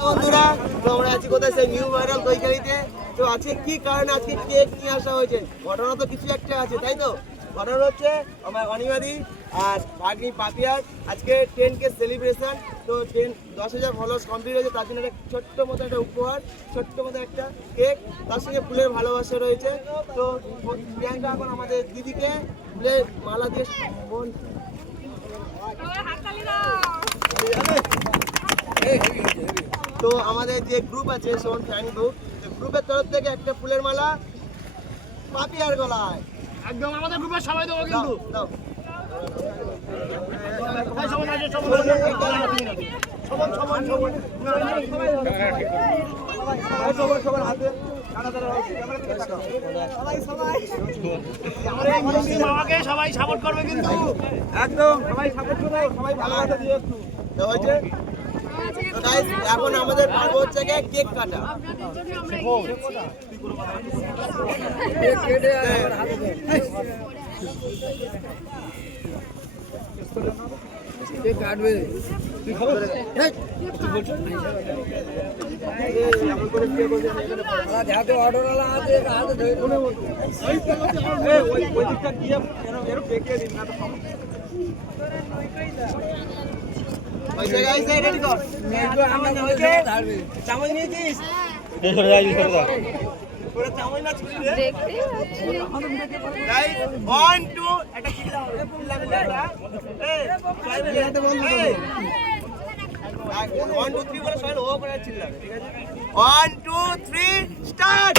বন্ধুরা তো আমরা আছি কোথায় সেই নিউ ভাইরাল দইকারিতে। তো আজকে কি কারণে আজকে কেক নিয়ে আসা হয়েছে, ঘটনা তো কিছু একটা আছে তাই তো। ঘটনা হচ্ছে আমার অনিমাদি আর ভাগ্নি পাপিয়ার আজকে 10K সেলিব্রেশন। তো 10,000 ফলোয়ার্স কমপ্লিট হয়েছে, তার জন্য একটা ছোট্ট মতো একটা উপহার, ছোট্ট মতো একটা কেক, তার সঙ্গে ফুলের ভালোবাসা রয়েছে। তো প্রিয়াঙ্কা এখন আমাদের দিদিকে ফুলের মালা দিয়ে তো আমাদের যে গ্রুপ আছে সোন ফ্যান গ্রুপ, গ্রুপের তরফ থেকে একটা ফুলের মালা পাপিয়ার গলায় একদম আমাদের গ্রুপের সবাই দেবো কিন্তু দাও। আমাকে সবাই সাপোর্ট করবে কিন্তু একদম সবাই সাপোর্ট করো, সবাই ভালোবাসা দিয়ে একটু তো হয়েছে। তো গাইস এখন আমাদের পর্ব হচ্ছে কেক কাটা। কেক কেটে কেক কাটবে তুই খবর এমন করে কে বলছে এখানে যাতে অর্ডারওয়ালা আছে হাতে ধরে কোনে মতো ওই দিকটা গিয়ে এর বেঁকে দিন না তো ওই জায়গায় যাই রেডি কর চামচ নিয়েছে চামচ নিয়েছিস সরে যাই সরে যা পুরো চামচ না ছুরি রে দেখতে গাইস 1 2 এটা কি দাও পিল্লা পিল্লা এই সাইডে হাতে বন্ধ করো 1 2 3 বলে সবাই ও করে চিল্লাবে, ঠিক আছে 1 2 3 স্টার্ট।